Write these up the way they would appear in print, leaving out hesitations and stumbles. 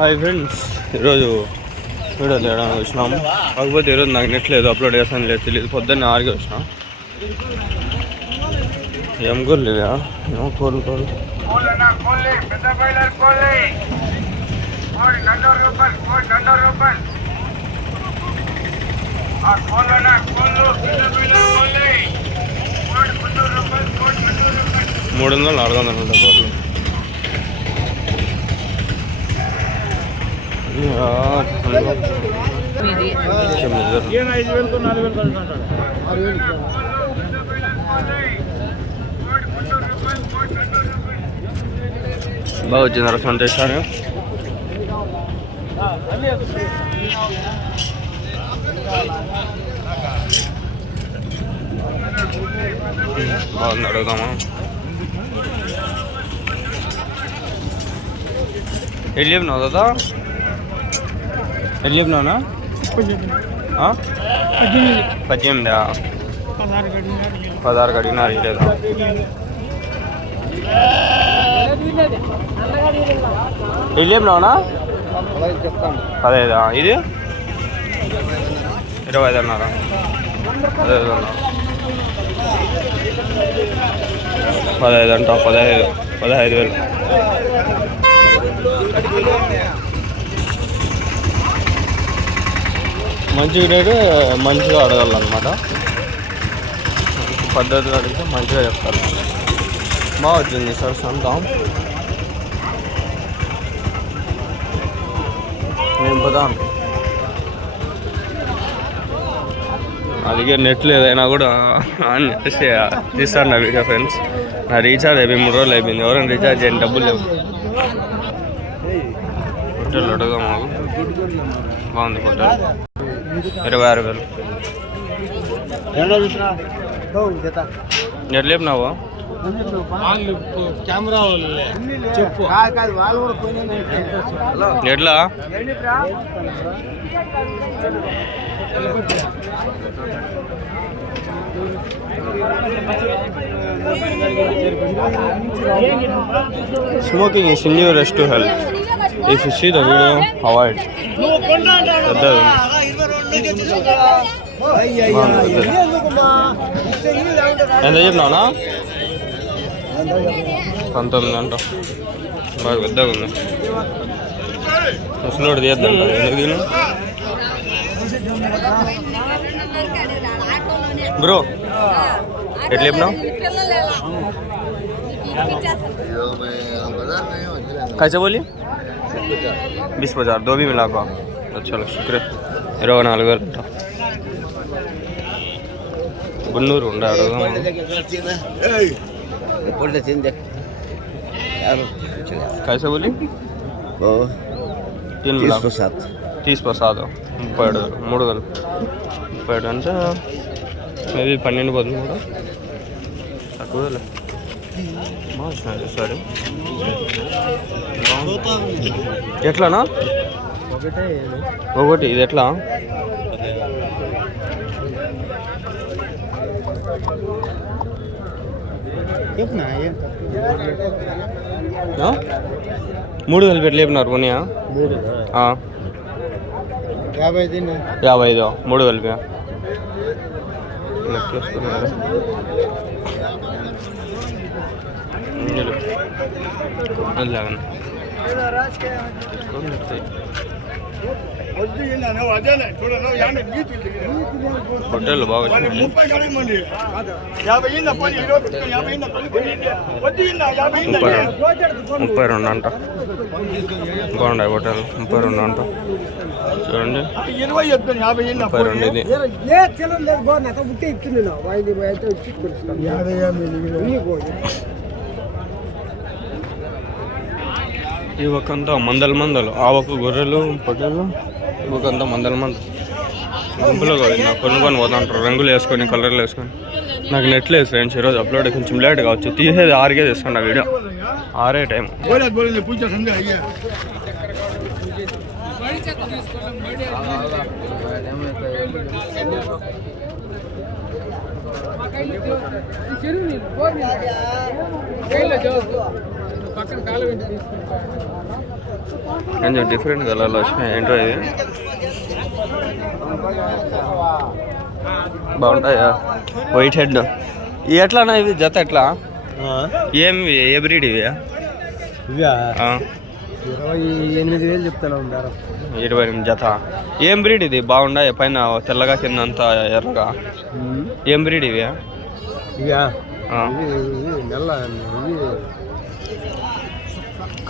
Hi friends, ఈరోజు video తేడానికి వచ్చినాము. కాకపోతే ఈరోజు నాకు నెట్ లేదు, అప్లోడ్ చేస్తాను లేదు తెలియదు. పొద్దున్నే 6కి వచ్చినాం. ఏం కోరలేదా? ఏమో కోళ్ళు $300 400 ఉంటాయి కోళ్ళు. బాగా వచ్చింది రసం చేశారు. బాగుంది, అడుగుదామా? ఎల్లి చెప్పినావు కదా? ఎల్లి చెప్పినావునా? 18 16 అడిగినారు లేదా? ఎల్లి చెప్పినావునా? 15. ఇది 25 అన్నారా? 15 అన్నారు. 15 అంట. 15,000. మంచిగా రేటు మంచిగా అడగాలన్నమాట. పద్ధతిగా అడిగితే మంచిగా చెప్తారు. బాగా వచ్చింది సార్ సొంతం. నేను పోతాను. అందుకే నెట్ లేదైనా కూడా నెట్ తీస్తాను నా వీడియో. ఫ్రెండ్స్, నా రీఛార్జ్ అయిపోయి 3 రోజులు అయిపోయింది. ఎవరైనా రీఛార్జ్ చేయండి, డబ్బులు లేవు. హోటల్ అడుగుదా మాకు. బాగుంది హోటల్. 26,000. ఎట్లా చెప్పినావు? ఎట్లా? Smoking is injurious to health. If you see the video, avoid. ఎంత చెప్పినావునా? 19 అంట. బాగా పెద్దగా ఉంది. ముసలోడు తీయద్దంట. ఎందుకు తిను బ్రో? ఎట్లా చెప్పినావు? कैसे बोली? 20,000 दो भी मिला को. अच्छा शुक्र. 24,000 అంట. గున్నూరు ఉండాడు. कैसे बोली? 30,000 37 అంటే మేబీ 12 పోతుంది కూడా. తక్కువలే. సరే, ఎట్లానా? ఒకటి. ఇది ఎట్లా? మూడు కలిపి ఎట్లా చెప్పినారు? కొనియా 55. 3 కలిపి లెక్కేసుకున్నారు. హోటల్ బాగా 32 అంట. బాగుంటాయి హోటల్. 32 అంట. చూడండి, 32. ఇది ఈ ఒకంతా మందలు ఆవకు గొర్రెలు పొట్టెలు ఒకంతా మందలు గుంపులో కొనుక్కొని పోతుంటారు. రంగులు వేసుకొని, కలర్లు వేసుకొని. నాకు నెట్ లేదు ఫ్రెండ్స్. ఈరోజు అప్లోడ్ కొంచెం లేట్ కావచ్చు. తీసేది 6కే తీసుకోండి వీడియో. 6 టైం. పక్కన కాలు కొంచెం డిఫరెంట్ కలర్లో వచ్చినాయి. ఏంటో ఇది బాగుంటాయా? వైట్ హెడ్ ఇవి ఎట్లానా? ఇవి జత ఎట్లా? ఏమి ఏ బ్రీడ్ ఇవి? 28,000 చెప్తాను. 28 జత. ఏం బ్రీడ్ ఇది? బాగుండాయి పైన తెల్లగా కింద అంతా ఎర్రగా. ఏం బ్రీడ్ ఇవి?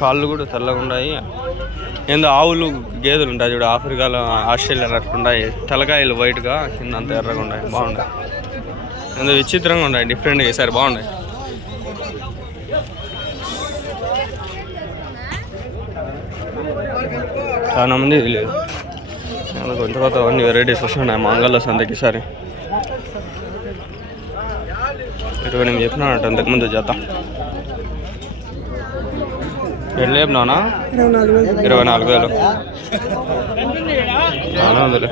కాళ్ళు కూడా తెల్లగా ఉన్నాయి. ఏందో ఆవులు గేదెలు ఉంటాయి చూడు, ఆఫ్రికాలో ఆస్ట్రేలియా అట్లుంటాయి. తెల్లకాయలు వైట్గా కింద అంతా ఎర్రగా ఉన్నాయి. బాగున్నాయి. ఏందో విచిత్రంగా ఉన్నాయి, డిఫరెంట్గా. ఈసారి బాగున్నాయి. చాలా మంది ఇది లేదు. కొంచెం కొత్త అన్ని వెరైటీస్ వస్తున్నాయి మా అంగల్లో సంతకి. ఈసారి 28 చెప్పినానంట అంతకుముందు జత. ఎట్లా చెప్పినావునా? 24,000. చాలా ఉందిలే.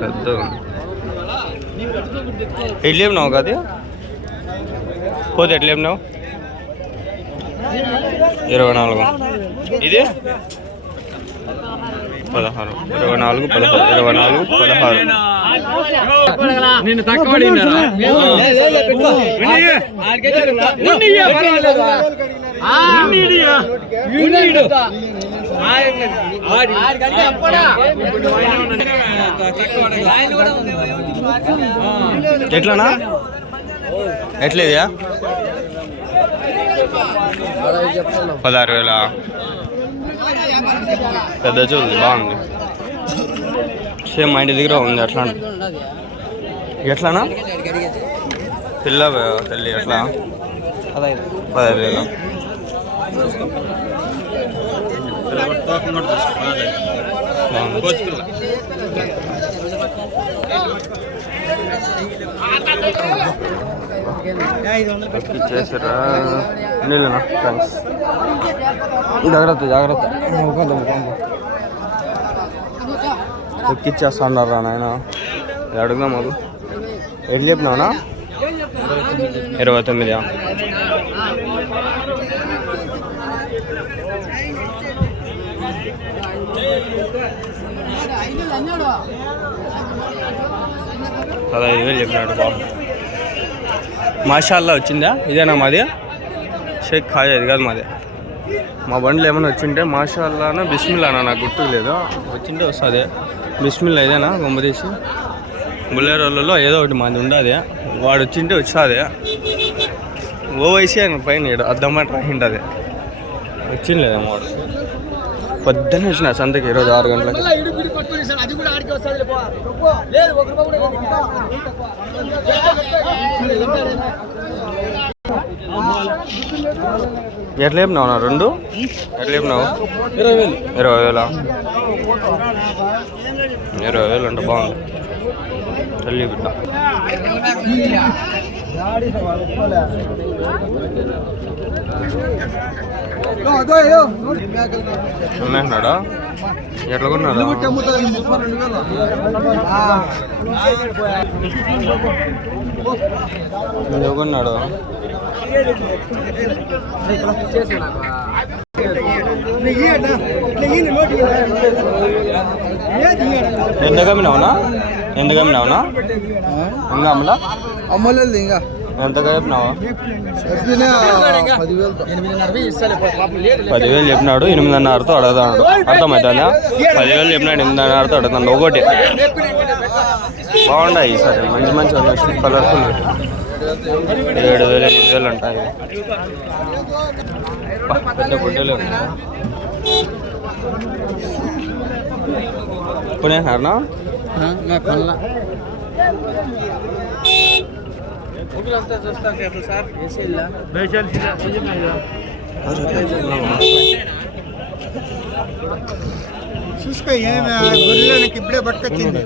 పెద్ద ఎట్లా చెప్పినావు కాదు? పోతే ఎట్లా చెప్పినావు? 24. ఇది 16. 24, 16. 24, 16. నిన్ను తక్కువ ఎట్లానా? ఎట్లేదా? 16,000. పెద్ద చూడు బాగుంది. సేమ్ మా ఇంటి దగ్గర ఉంది. అట్లా ఎట్లానా? పిల్ల తల్లి ఎట్లా? 15,000. ఇచ్చేసారా? నీళ్ళనా? థ్యాంక్స్. జాగ్రత్త జాగ్రత్త. ఎక్కిచ్చేస్తా ఉన్నారా నాయన? అడుగుదాం మాకు. ఎట్లా చెప్పినావునా? 29. $15,000 చెప్పినాడు బాబు. మాషాల్లా వచ్చిందా? ఇదేనా మాది? షేక్ ఖాజా ఇది కాదు మాది. మా బండ్లు ఏమైనా వచ్చింటే మాషాల్లానా బిస్మిల్లానా నాకు గుర్తుకు లేదు. వచ్చింటే వస్తుంది. బిస్మిల్లా ఇదేనా? గొంపదీసి బుల్లెరోళ్ళలో ఏదో ఒకటి మాది ఉండదు. వాడు వచ్చింటే వస్తుంది. ఓవైసీ ఆయన పైన అద్దమ్మాట రాహింటుంది. వచ్చింది లేదేమో వాడు. పొద్దున్న వచ్చిన సంతకి ఈరోజు 6 గంటలకి. ఎట్లా చెప్పినావు? 2 ఎట్లా చెప్పినావు? 20,000. 20,000 అంటే బాగుంది. తల్లి బిడ్డ. అమ్మేస్తున్నాడా? ఎట్లా కొన్నాడా? కొన్నాడు. ఎంత కమ్మినావునా? ఎంత కమ్మినావునా? ఇంకా అమ్మలా? అమ్మలేదు ఇంకా. ఎంత చెప్పినావా? 10,000 చెప్పినాడు. 8,500తో అడుగుతాడు. అర్థమవుతుందా? 10,000 చెప్పినాడు. 8,500తో అడుగుతాడు. ఒకటి బాగుంటాయి ఈసారి. మంచి మంచి ఉన్నాయి. కలర్ఫుల్. 7,000, 8,000 అంటాయి. పెద్ద గుడ్డలు కొనేసారనా? చూసుకో. గొర్రెలకి ఇప్పుడే పట్టుకొచ్చింది.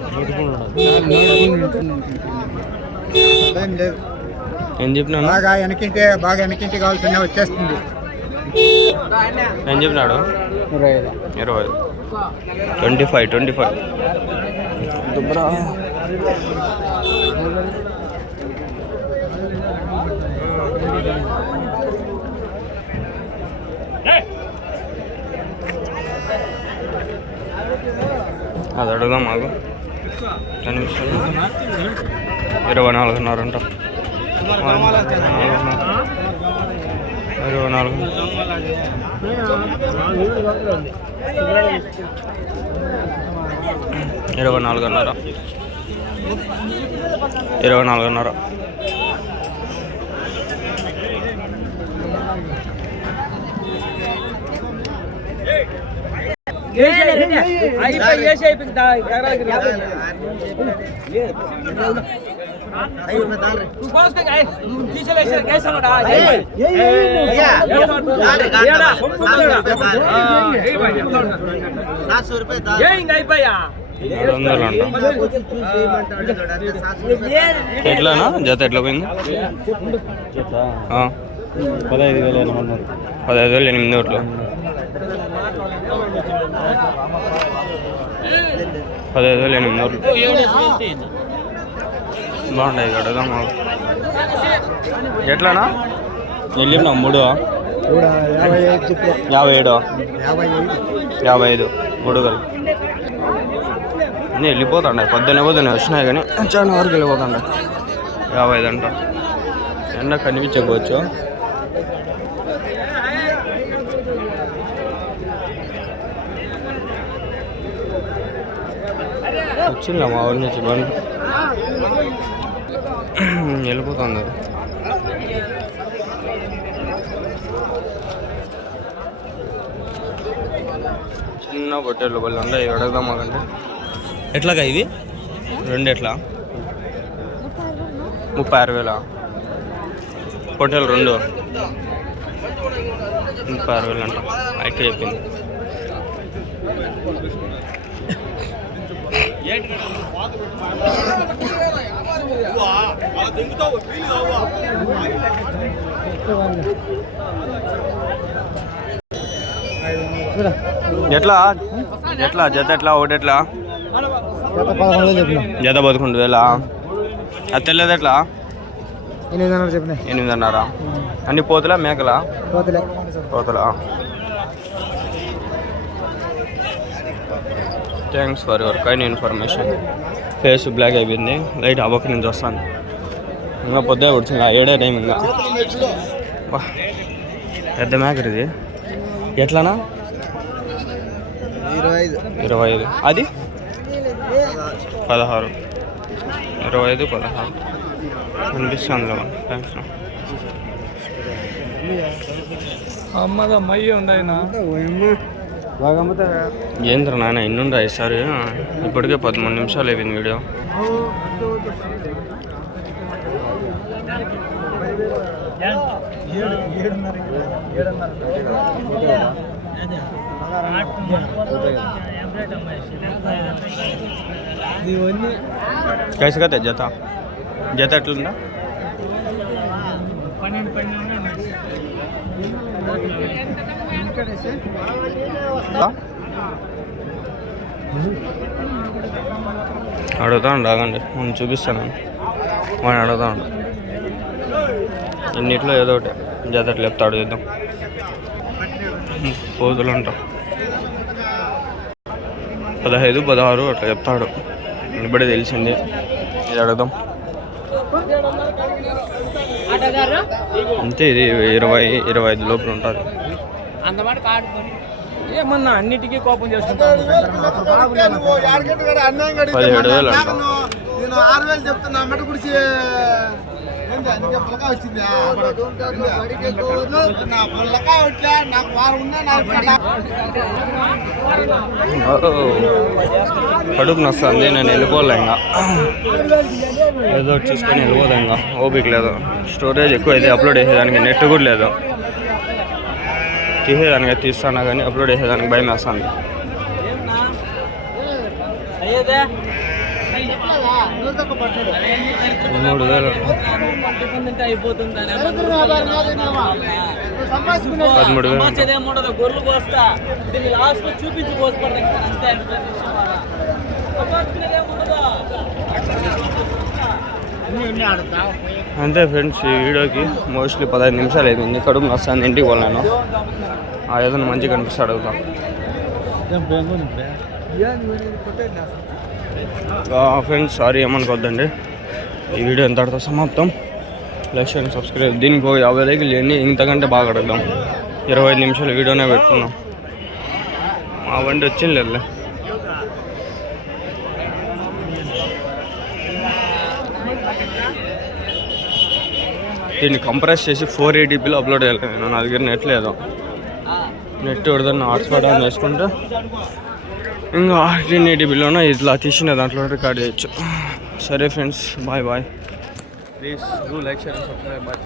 ఏం చెప్పినా? బాగా వెనకింటే కావాల్సిన వచ్చేస్తుంది. ఏం చెప్పినాడు? 20. 25. దుబ్బరా అడుగుదాం మాకు 24.5 అంట. 24.5. 24.5. ఎట్లానా జత ఎట్లా పోయింది? 15,800. 15,800 బాగుంటాయి కదా. ఎట్లానా వెళ్ళినా 3 57 55 3 కలిపి అన్నీ వెళ్ళిపోతాండే. పొద్దున్నే వచ్చినాయి కానీ చాలా వరకు వెళ్ళిపోతాండే. 55 అంట. ఎండ కనిపించకపోవచ్చు. వచ్చిందా మా ఊరి నుంచి బండి వెళ్ళిపోతుంది. చిన్న పొట్టేళ్ళు బళ్ళు ఉంటాయి. అడుగుదాం మాకంటే ఎట్లాగా ఇవి 2 ఎట్లా? 36,000. పొట్టేలు 2 36,000 అంట. అయితే చెప్పింది. ఎట్లా జత ఎట్లా? ఒకటి ఎట్లా? జత 11,000. అది తెల్లది ఎట్లా? 8,500. అన్ని పోతులా మేకలా? పోతులా. Thanks for your kind information. Face block అయిపోయింది. లైట్ అవ్వక నుంచి వస్తాను. ఇంకా పొద్దుగా కూర్చుంది. 7 టైం. ఇంకా పెద్ద మేకర్ ఇది. ఎట్లానా? 25. అది 16. 25 16 అనిపిస్తుంది. థ్యాంక్స్. అమ్మదా మయ్యి ఉన్నాయినా బాగా అమ్ముతారా? ఏంద్ర నాయన ఇన్నుండి ఈసారి. ఇప్పటికే 13 నిమిషాలు అయిపోయింది వీడియో. कैसे कहते जता जता ఎట్లుందా? అడుగుతాను రాగండి. నేను చూపిస్తాను. వాడిని అడుగుతాను. ఇన్నిట్లో ఏదో ఒకటి జత ఎట్లా చెప్తాడు చూద్దాం. పోతులు అంట 15 16 అట్లా చెప్తాడు. ఇప్పుడే తెలిసింది. ఇది అడుగుదాం. అంతే. ఇది 20-25 లోపల ఉంటుంది. ఏమన్నా అన్నిటికీ కోపం చేస్తుంటాను. 17,000 అంట. నేను 6,000 చెప్తున్నా. మెట గుడిచి కడుపు నొస్తుంది. నేను వెళ్ళిపోలే. ఇంకా ఏదో చూసుకొని వెళ్ళిపోదా. ఇంకా ఓపిక లేదు. స్టోరేజ్ ఎక్కువ అయితే అప్లోడ్ చేసేదానికి నెట్ కూడా లేదు. తీసేదానికి తీస్తానా కానీ అప్లోడ్ చేసేదానికి భయం వేస్తుంది. 13,000 అంతే ఫ్రెండ్స్. ఈ వీడియోకి మోస్ట్లీ 15 నిమిషాలు అయిపోయింది. కడుపు నొస్తుంది. ఇంటికి పోలేను. ఏదైనా మంచిగా కనిపిస్తే అడుగుతాం. ఫ్రెండ్స్ సారీ ఏమనుకోద్దండి, ఈ వీడియో ఎంతటితో సమాప్తం. Like and subscribe. దీనికి 50 లైకులు చేయండి, ఇంతకంటే బాగా అడుగుదాం. 25 నిమిషాలు వీడియోనే పెట్టుకున్నాం. మా బండి వచ్చింది లేదు. దీన్ని కంప్రెస్ చేసి 480pలో అప్లోడ్ చేయాలి. నేను నా దగ్గర నెట్ లేదు, నెట్ ఉడదని హాట్స్పాట్ ఆన్ చేసుకుంటే ఇంకా 1080pలోనే ఇట్లా తీసిన దాంట్లో రికార్డ్ చేయొచ్చు. సరే friends, bye bye. Please do like share and subscribe. Bye.